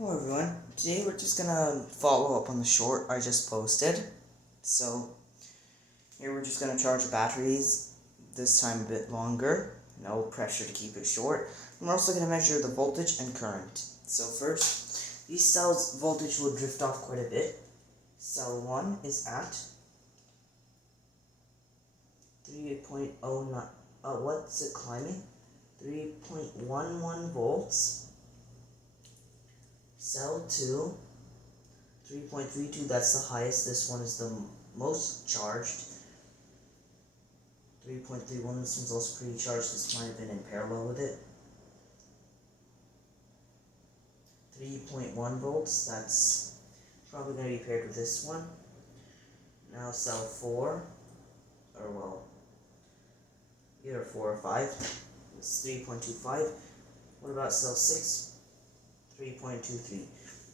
Hello everyone, today we're just gonna follow up on the short I just posted. So, here we're just gonna charge the batteries, this time a bit longer, no pressure to keep it short. And we're also gonna measure the voltage and current. So first, these cells' voltage will drift off quite a bit. Cell 1 is at 3.09, what's it climbing? 3.11 volts. Cell 2, 3.32, that's the highest. This one is the most charged. 3.31, this one's also pretty charged. This might have been in parallel with it. 3.1 volts, that's probably going to be paired with this one. Now cell 4, or well, either 4 or 5, it's 3.25. What about cell 6? 3.23.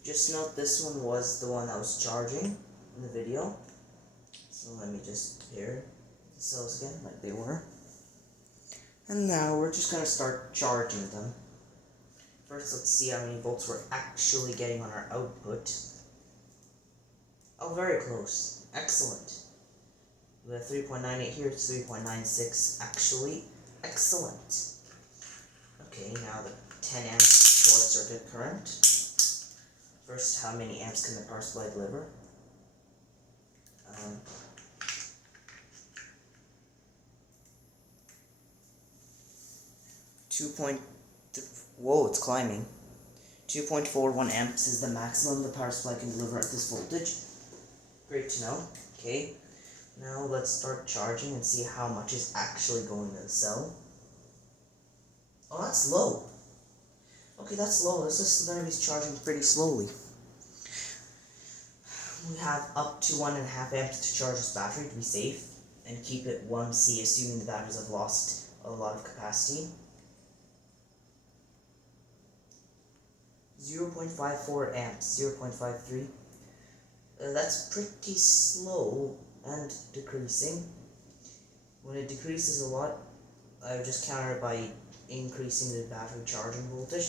Just note this one was the one that was charging in the video. So let me just pair the cells again like they were. And now we're just going to start charging them. First, let's see how many volts we're actually getting on our output. Oh, very close. Excellent. We have 3.98 here, it's 3.96 actually. Excellent. Okay, now the 10 amps short circuit current. First, how many amps can the power supply deliver? 2. Whoa, it's climbing. 2.41 amps is the maximum the power supply can deliver at this voltage. Great to know. Okay, now let's start charging and see how much is actually going to the cell. Oh, that's low. Okay, that's low. This is going to be charging pretty slowly. We have up to 1.5 amps to charge this battery to be safe and keep it 1C, assuming the batteries have lost a lot of capacity. 0.54 amps, 0.53. That's pretty slow and decreasing. When it decreases a lot, I would just counter it by increasing the battery charging voltage.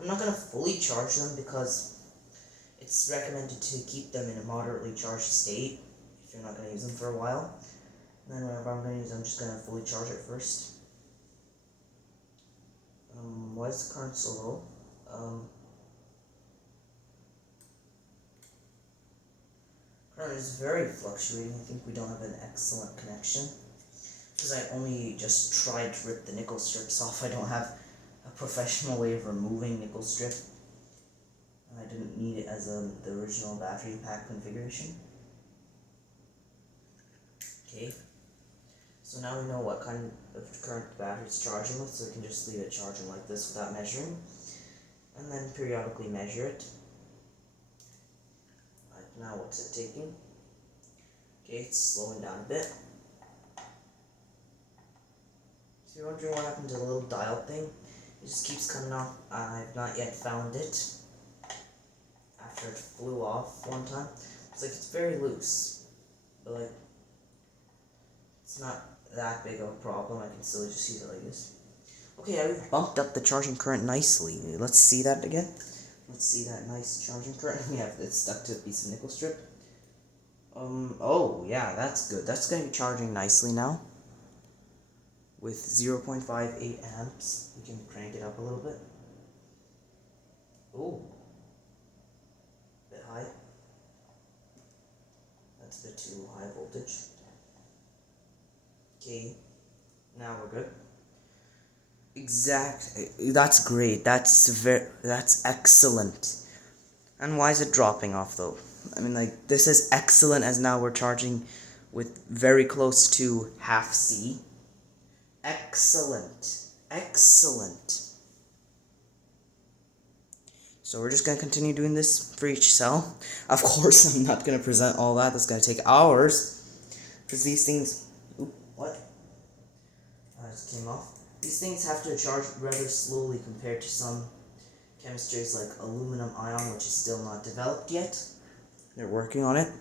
I'm not going to fully charge them because it's recommended to keep them in a moderately charged state if you're not going to use them for a while. And then whenever I'm going to use them, I'm just going to fully charge it first. Why is the current so low? Current is very fluctuating. I think we don't have an excellent connection. Because I only just tried to rip the nickel strips off. I don't have a professional way of removing nickel strip. I didn't need it as the original battery pack configuration. Okay, so now we know what kind of current the battery is charging with, so we can just leave it charging like this without measuring, and then periodically measure it. Right, now what's it taking? Okay, it's slowing down a bit. So you're wondering what happened to the little dial thing? It just keeps coming off. I've not yet found it. After it flew off one time. It's like it's very loose, but like it's not that big of a problem. I can still just use it like this. Okay, I've bumped up the charging current nicely. Let's see that again. Let's see that nice charging current. We have it stuck to a piece of nickel strip. Oh yeah, that's good. That's gonna be charging nicely now. With 0.58 amps, we can crank it up a little bit. Oh. High. That's a bit too high voltage. Okay, now we're good. That's great. That's excellent. And why is it dropping off though? I mean, like, this is excellent as now we're charging with very close to half C. Excellent. Excellent. So we're just going to continue doing this for each cell. Of course, I'm not going to present all that. That's going to take hours. Because these things... Oop, what? I just came off. These things have to charge rather slowly compared to some chemistries like aluminum ion, which is still not developed yet. They're working on it.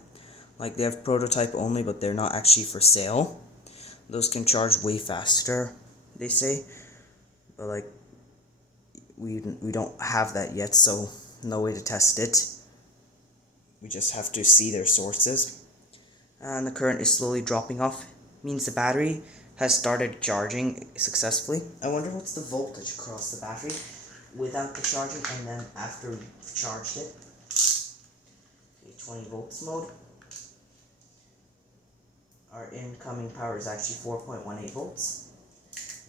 Like, they have prototype only, but they're not actually for sale. Those can charge way faster, they say. But, like, we don't have that yet, so no way to test it. We just have to see their sources. And the current is slowly dropping off. Means the battery has started charging successfully. I wonder what's the voltage across the battery without the charging and then after we've charged it. Okay, 20 volts mode. Our incoming power is actually 4.18 volts.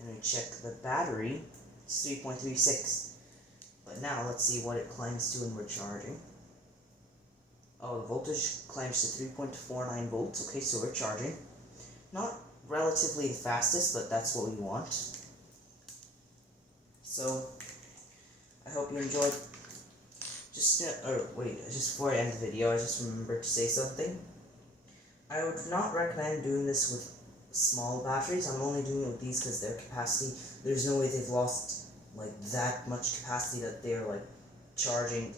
And we check the battery, it's 3.36. But now let's see what it climbs to when we're charging. Oh, the voltage climbs to 3.49 volts. Okay, so we're charging. Not relatively the fastest, but that's what we want. So, I hope you enjoyed. Just before I end the video, I just remembered to say something. I would not recommend doing this with small batteries. I'm only doing it with these because their capacity, there's no way they've lost like that much capacity that they're like charging,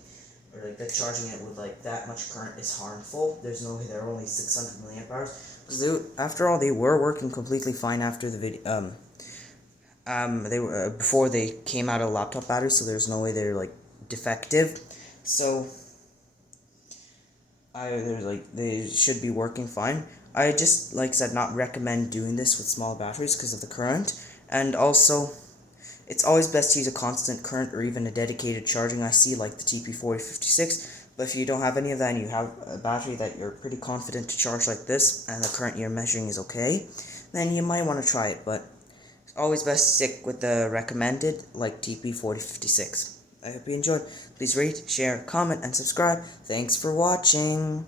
or like that charging it with like that much current is harmful. There's no way they're only 600 milliamp hours. Because after all, they were working completely fine after the video. They were before they came out of laptop batteries, so there's no way they're like defective. So they should be working fine. I just, like I said, not recommend doing this with small batteries because of the current, and also it's always best to use a constant current or even a dedicated charging IC like the TP4056. But if you don't have any of that and you have a battery that you're pretty confident to charge like this and the current you're measuring is okay, then you might want to try it. But it's always best to stick with the recommended like TP4056. I hope you enjoyed. Please rate, share, comment, and subscribe. Thanks for watching.